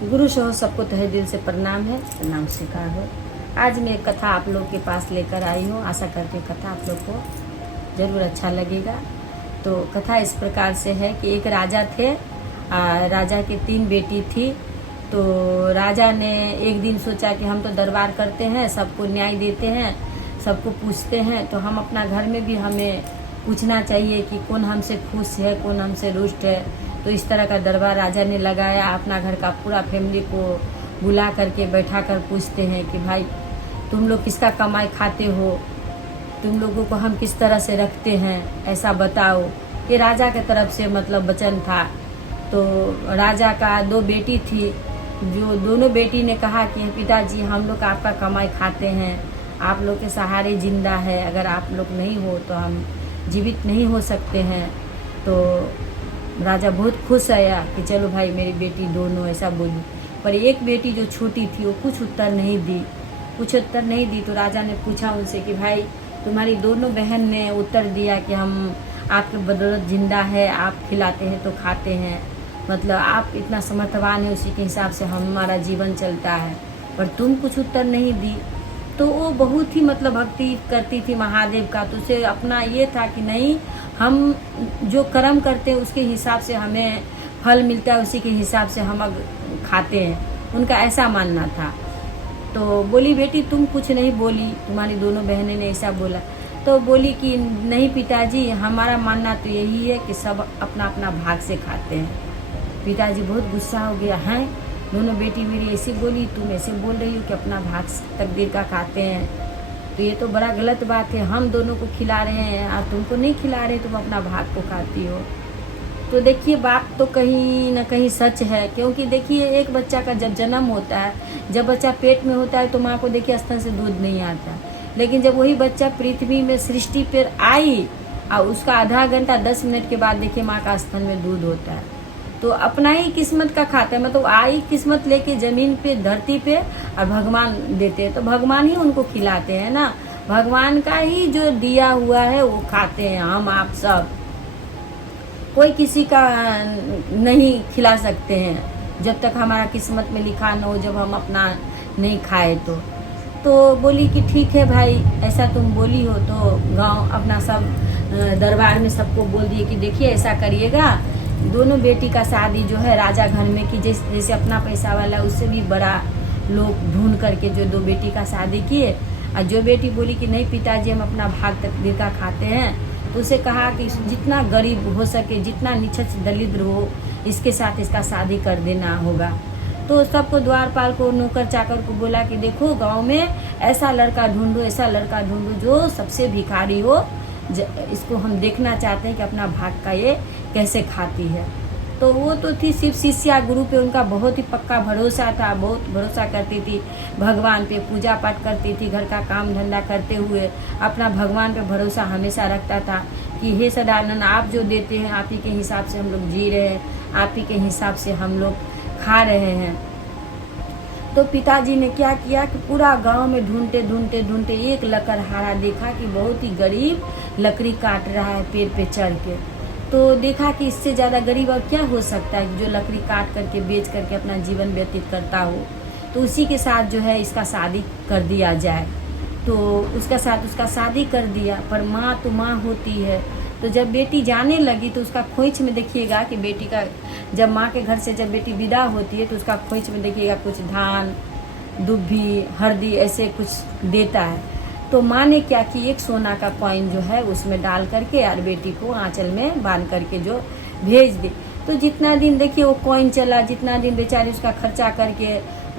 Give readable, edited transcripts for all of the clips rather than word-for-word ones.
गुरु सहो सबको तहे दिल से प्रणाम है, प्रणाम स्वीकार हो। आज मैं एक कथा आप लोग के पास लेकर आई हूँ। आशा करती हूँ कथा आप लोग को ज़रूर अच्छा लगेगा। तो कथा इस प्रकार से है कि एक राजा थे। राजा के 3 बेटी थी। तो राजा ने एक दिन सोचा कि हम तो दरबार करते हैं, सबको न्याय देते हैं, सबको पूछते हैं, तो हम अपना घर में भी हमें पूछना चाहिए कि कौन हमसे खुश है, कौन हमसे रुष्ट है। तो इस तरह का दरबार राजा ने लगाया। अपना घर का पूरा फैमिली को बुला करके बैठा कर पूछते हैं कि भाई तुम लोग किसका कमाई खाते हो, तुम लोगों को हम किस तरह से रखते हैं, ऐसा बताओ। ये राजा के तरफ से मतलब वचन था। तो राजा का 2 बेटी थी। जो दोनों बेटी ने कहा कि पिताजी हम लोग आपका कमाई खाते हैं, आप लोग के सहारे जिंदा है, अगर आप लोग नहीं हो तो हम जीवित नहीं हो सकते हैं। तो राजा बहुत खुश आया कि चलो भाई मेरी बेटी दोनों ऐसा बोली। पर एक बेटी जो छोटी थी वो कुछ उत्तर नहीं दी। तो राजा ने पूछा उनसे कि भाई तुम्हारी दोनों बहन ने उत्तर दिया कि हम आपके बदौलत जिंदा है, आप खिलाते हैं तो खाते हैं, मतलब आप इतना समर्थवान है, उसी के हिसाब से हमारा जीवन चलता है, पर तुम कुछ उत्तर नहीं दी। तो वो बहुत ही मतलब भक्ति करती थी महादेव का। तो उसे अपना ये था कि नहीं, हम जो कर्म करते हैं उसके हिसाब से हमें फल मिलता है, उसी के हिसाब से हम खाते हैं, उनका ऐसा मानना था। तो बोली बेटी तुम कुछ नहीं बोली, तुम्हारी दोनों बहनें ने ऐसा बोला। तो बोली कि नहीं पिताजी, हमारा मानना तो यही है कि सब अपना अपना भाग से खाते हैं। पिताजी बहुत गुस्सा हो गया, हैं दोनों बेटी मेरी ऐसी बोली, तुम ऐसे बोल रही हो कि अपना भाग तकदीर का खाते हैं, तो ये तो बड़ा गलत बात है। हम दोनों को खिला रहे हैं और तुमको नहीं खिला रहे, तुम अपना भाग को खाती हो। तो देखिए बात तो कहीं ना कहीं सच है, क्योंकि देखिए एक बच्चा का जब जन्म होता है, जब बच्चा पेट में होता है तो माँ को देखिए स्तन से दूध नहीं आता, लेकिन जब वही बच्चा पृथ्वी में सृष्टि पर आई और उसका आधा घंटा 10 मिनट के बाद देखिए माँ का स्तन में दूध होता है। तो अपना ही किस्मत का खाता है, मतलब आई किस्मत लेके जमीन पे धरती पे और भगवान देते हैं, तो भगवान ही उनको खिलाते हैं ना। भगवान का ही जो दिया हुआ है वो खाते हैं हम आप सब, कोई किसी का नहीं खिला सकते हैं जब तक हमारा किस्मत में लिखा न हो, जब हम अपना नहीं खाए। तो बोली कि ठीक है भाई, ऐसा तुम बोली हो तो गांव अपना सब दरबार में सबको बोल दिए कि देखिए ऐसा करिएगा, दोनों बेटी का शादी जो है राजा घर में कि जैसे अपना पैसा वाला उससे भी बड़ा लोग ढूंढ करके जो 2 बेटी का शादी किए। और जो बेटी बोली कि नहीं पिताजी हम अपना भाग तकदीर का खाते हैं, तो उसे कहा कि जितना गरीब हो सके, जितना नीचत दलित हो, इसके साथ इसका शादी कर देना होगा। तो सबको द्वारपाल को, नौकर चाकर को बोला कि देखो गांव में ऐसा लड़का ढूंढो जो सबसे भिखारी हो, इसको हम देखना चाहते हैं कि अपना भाग का ये कैसे खाती है। तो वो तो थी सिर्फ शिष्या, गुरु पे उनका बहुत ही पक्का भरोसा था, बहुत भरोसा करती थी भगवान पे, पूजा पाठ करती थी, घर का काम धंधा करते हुए अपना भगवान पे भरोसा हमेशा रखता था कि हे सदानंद आप जो देते हैं आप ही के हिसाब से हम लोग जी रहे हैं, आप ही के हिसाब से हम लोग खा रहे हैं। तो पिताजी ने क्या किया कि पूरा गांव में ढूंढते एक लकड़हारा देखा कि बहुत ही गरीब लकड़ी काट रहा है पेड़ पे चढ़ के। तो देखा कि इससे ज़्यादा गरीब और क्या हो सकता है जो लकड़ी काट करके बेच करके अपना जीवन व्यतीत करता हो। तो उसी के साथ जो है इसका शादी कर दिया जाए। तो उसका शादी कर दिया। पर माँ तो माँ होती है, तो जब बेटी जाने लगी तो उसका खोइच में देखिएगा कि बेटी का जब माँ के घर से जब बेटी विदा होती है तो उसका खोइच में देखिएगा कुछ धान, दुब्भी, हल्दी ऐसे कुछ देता है। तो माँ ने क्या कि एक सोना का कॉइन जो है उसमें डाल करके और बेटी को आंचल में बांध करके जो भेज दी। तो जितना दिन देखिए वो कॉइन चला, जितना दिन बेचारी उसका खर्चा करके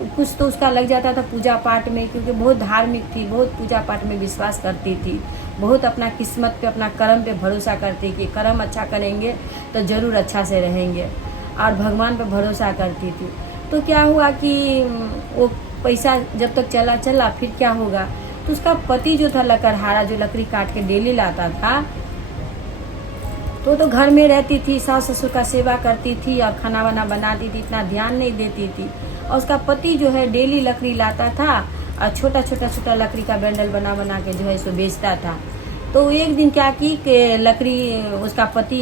कुछ तो उसका लग जाता था पूजा पाठ में, क्योंकि बहुत धार्मिक थी, बहुत पूजा पाठ में विश्वास करती थी, बहुत अपना किस्मत पे अपना कर्म पे भरोसा करती कि कर्म अच्छा करेंगे तो ज़रूर अच्छा से रहेंगे, और भगवान पे भरोसा करती थी। तो क्या हुआ कि वो पैसा जब तक चला फिर क्या होगा, तो उसका पति जो था लकड़हारा, जो लकड़ी काट के डेली लाता था, तो घर में रहती थी, सास ससुर का सेवा करती थी और खाना वाना बनाती थी, इतना ध्यान नहीं देती थी। और उसका पति जो है डेली लकड़ी लाता था और छोटा लकड़ी का बैंडल बना के जो है इसको बेचता था। तो एक दिन क्या की कि लकड़ी उसका पति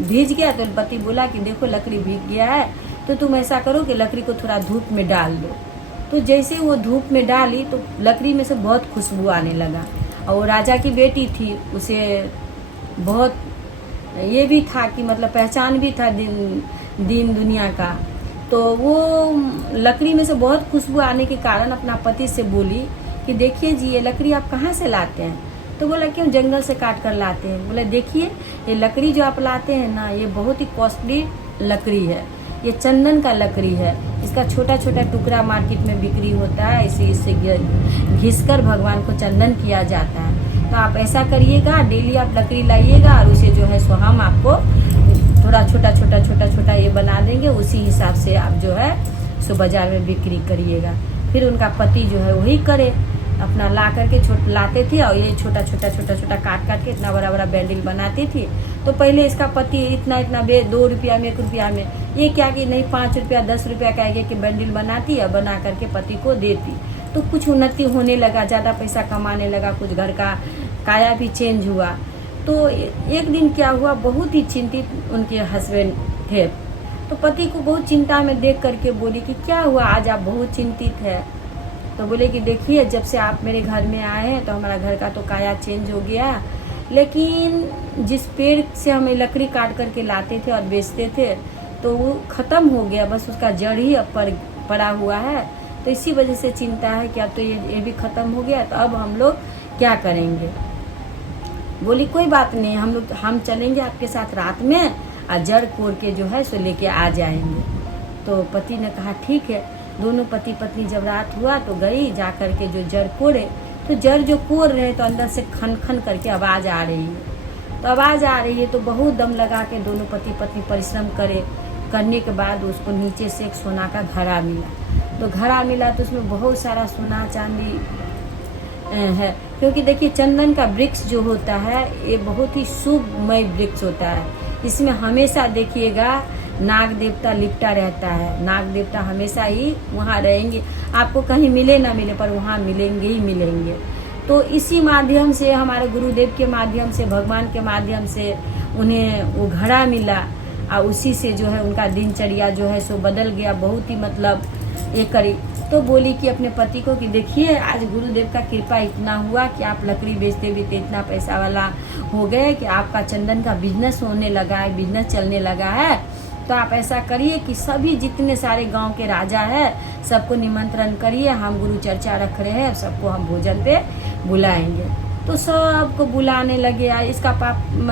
भीग गया, तो पति बोला कि देखो लकड़ी भीग गया है, तो तुम ऐसा करो कि लकड़ी को थोड़ा धूप में डाल दो। तो जैसे वो धूप में डाली तो लकड़ी में से बहुत खुशबू आने लगा। और वो राजा की बेटी थी, उसे बहुत ये भी था कि मतलब पहचान भी था दीन दुनिया का। तो वो लकड़ी में से बहुत खुशबू आने के कारण अपना पति से बोली कि देखिए जी, ये लकड़ी आप कहाँ से लाते हैं? तो बोला क्यों, जंगल से काट कर लाते हैं। बोला देखिए, ये लकड़ी जो आप लाते हैं ना, ये बहुत ही कॉस्टली लकड़ी है, ये चंदन का लकड़ी है। इसका छोटा छोटा टुकड़ा मार्केट में बिक्री होता है, इससे घिसकर भगवान को चंदन किया जाता है। तो आप ऐसा करिएगा, डेली आप लकड़ी लाइएगा और उसे जो है सो हम आपको थोड़ा छोटा छोटा ये बना देंगे, उसी हिसाब से आप जो है सो बाजार में बिक्री करिएगा। फिर उनका पति जो है वही करे, अपना ला करके लाते थे और ये छोटा छोटा काट के इतना बड़ा बैंडल बनाती थी। तो पहले इसका पति इतना 2 रुपया में 1 रुपया में, ये क्या कि नहीं 5 रुपया 10 रुपया का एक बैंडल बनाती है, बना करके पति को देती। तो कुछ उन्नति होने लगा, ज़्यादा पैसा कमाने लगा, कुछ घर का काया भी चेंज हुआ। तो एक दिन क्या हुआ, बहुत ही चिंतित उनके हस्बैंड थे। तो पति को बहुत चिंता में देख करके बोली कि क्या हुआ, आज आप बहुत चिंतित है? तो बोले कि देखिए, जब से आप मेरे घर में आए हैं तो हमारा घर का तो काया चेंज हो गया, लेकिन जिस पेड़ से हमें लकड़ी काट करके लाते थे और बेचते थे तो वो ख़त्म हो गया, बस उसका जड़ ही अब पड़ा हुआ है। तो इसी वजह से चिंता है कि अब तो ये भी ख़त्म हो गया, तो अब हम लोग क्या करेंगे? बोली कोई बात नहीं, हम चलेंगे आपके साथ रात में और जड़ कोड़ के जो है सो लेके आ जाएंगे। तो पति ने कहा ठीक है। दोनों पति पत्नी जब रात हुआ तो गई, जा करके जो जड़ कोड़े, तो जड़ जो कोड़ रहे तो अंदर से खन खन करके आवाज़ आ रही है। तो आवाज़ आ रही है तो बहुत दम लगा के दोनों पति पत्नी परिश्रम करने के बाद उसको नीचे से एक सोना का घड़ा मिला। तो घड़ा मिला तो उसमें बहुत सारा सोना चांदी है, क्योंकि देखिए चंदन का वृक्ष जो होता है ये बहुत ही शुभमय वृक्ष होता है। इसमें हमेशा देखिएगा नाग देवता लिपटा रहता है, नाग देवता हमेशा ही वहाँ रहेंगे, आपको कहीं मिले ना मिले पर वहाँ मिलेंगे ही मिलेंगे। तो इसी माध्यम से, हमारे गुरुदेव के माध्यम से, भगवान के माध्यम से उन्हें वो घड़ा मिला और उसी से जो है उनका दिनचर्या जो है सो बदल गया, बहुत ही मतलब ये करी। तो बोली कि अपने पति को कि देखिए, आज गुरुदेव का कृपा इतना हुआ कि आप लकड़ी बेचते बेचते इतना पैसा वाला हो गए कि आपका चंदन का बिजनेस होने लगा है, बिजनेस चलने लगा है। तो आप ऐसा करिए कि सभी जितने सारे गांव के राजा है सबको निमंत्रण करिए, हम गुरु चर्चा रख रहे हैं, सबको हम भोजन पे बुलाएंगे। तो सबको बुलाने लगे। इसका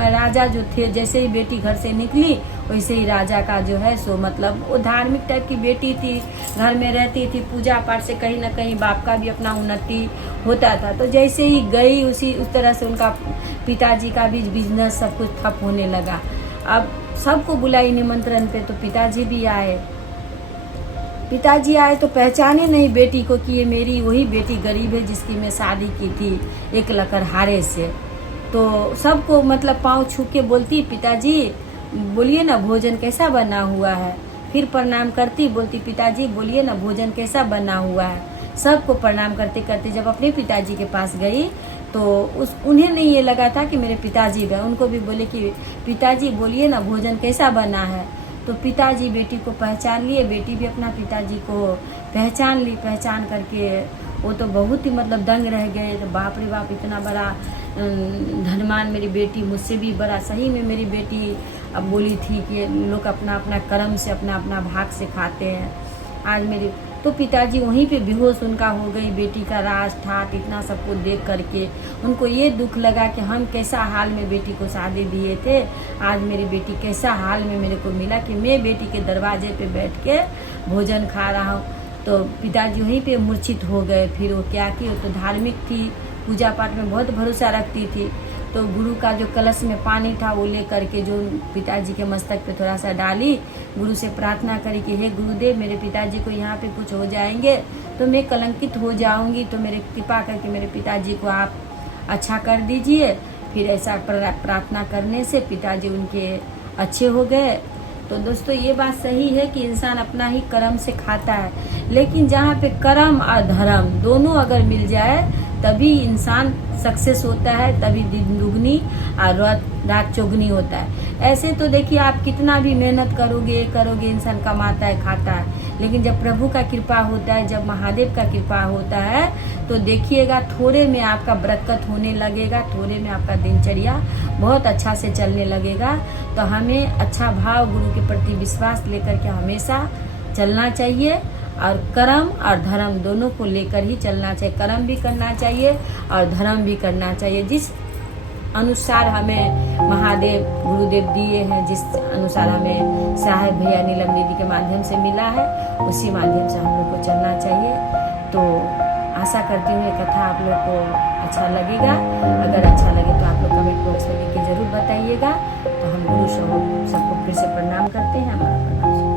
राजा जो थे, जैसे ही बेटी घर से निकली वैसे ही राजा का जो है सो मतलब वो धार्मिक टाइप की बेटी थी, घर में रहती थी, पूजा पाठ से कहीं ना कहीं बाप का भी अपना उन्नति होता था। तो जैसे ही गई उस तरह से उनका पिताजी का भी बिजनेस सब कुछ ठप होने लगा। अब सबको बुलाई निमंत्रण पे, तो पिताजी भी आए। पिताजी आए तो पहचाने नहीं बेटी को कि ये मेरी वही बेटी गरीब है जिसकी मैं शादी की थी एक लकड़हारे से। तो सबको मतलब पाँव छू के बोलती, पिताजी बोलिए ना भोजन कैसा बना हुआ है। फिर प्रणाम करती, बोलती पिताजी बोलिए ना भोजन कैसा बना हुआ है। सबको प्रणाम करते करते जब अपने पिताजी के पास गई तो उन्हें नहीं ये लगा था कि मेरे पिताजी भी, उनको भी बोले कि पिताजी बोलिए ना भोजन कैसा बना है। तो पिताजी बेटी को पहचान लिए, बेटी भी अपना पिताजी को पहचान ली। पहचान करके वो तो बहुत ही मतलब दंग रह गए। तो बाप रे बाप, इतना बड़ा धनवान मेरी बेटी, मुझसे भी बड़ा। सही में मेरी बेटी अब बोली थी कि लोग अपना अपना कर्म से अपना अपना भाग से खाते हैं। आज मेरी तो पिताजी वहीं पे बेहोश उनका हो गई। बेटी का राज ठाट इतना सब कुछ देख करके उनको ये दुख लगा कि हम कैसा हाल में बेटी को शादी दिए थे, आज मेरी बेटी कैसा हाल में मेरे को मिला कि मैं बेटी के दरवाजे पे बैठ के भोजन खा रहा हूँ। तो पिताजी वहीं पे मूर्छित हो गए। फिर वो क्या की, वो तो धार्मिक थी, पूजा पाठ में बहुत भरोसा रखती थी। तो गुरु का जो कलश में पानी था वो ले करके जो पिताजी के मस्तक पे थोड़ा सा डाली, गुरु से प्रार्थना करी कि हे गुरुदेव, मेरे पिताजी को यहाँ पे कुछ हो जाएंगे तो मैं कलंकित हो जाऊंगी, तो मेरे कृपा करके मेरे पिताजी को आप अच्छा कर दीजिए। फिर ऐसा प्रार्थना करने से पिताजी उनके अच्छे हो गए। तो दोस्तों ये बात सही है कि इंसान अपना ही कर्म से खाता है, लेकिन जहाँ पे कर्म और धर्म दोनों अगर मिल जाए तभी इंसान सक्सेस होता है, तभी दिन दुगनी और रात चौगनी होता है। ऐसे तो देखिए आप कितना भी मेहनत करोगे इंसान कमाता है खाता है, लेकिन जब प्रभु का कृपा होता है, जब महादेव का कृपा होता है, तो देखिएगा थोड़े में आपका बरकत होने लगेगा, थोड़े में आपका दिनचर्या बहुत अच्छा से चलने लगेगा। तो हमें अच्छा भाव, गुरु के प्रति विश्वास लेकर के हमेशा चलना चाहिए, और कर्म और धर्म दोनों को लेकर ही चलना चाहिए। कर्म भी करना चाहिए और धर्म भी करना चाहिए। जिस अनुसार हमें महादेव गुरुदेव दिए हैं, जिस अनुसार हमें साहेब भैया नीलम दीदी के माध्यम से मिला है, उसी माध्यम से हम लोग को चलना चाहिए। तो आशा करती हूँ ये कथा आप लोग को अच्छा लगेगा। अगर अच्छा लगे तो आप लोग कमेंट बॉक्स में लिख के जरूर बताइएगा। तो हम गुरु सबको फिर से प्रणाम करते हैं। हमारा प्रणाम।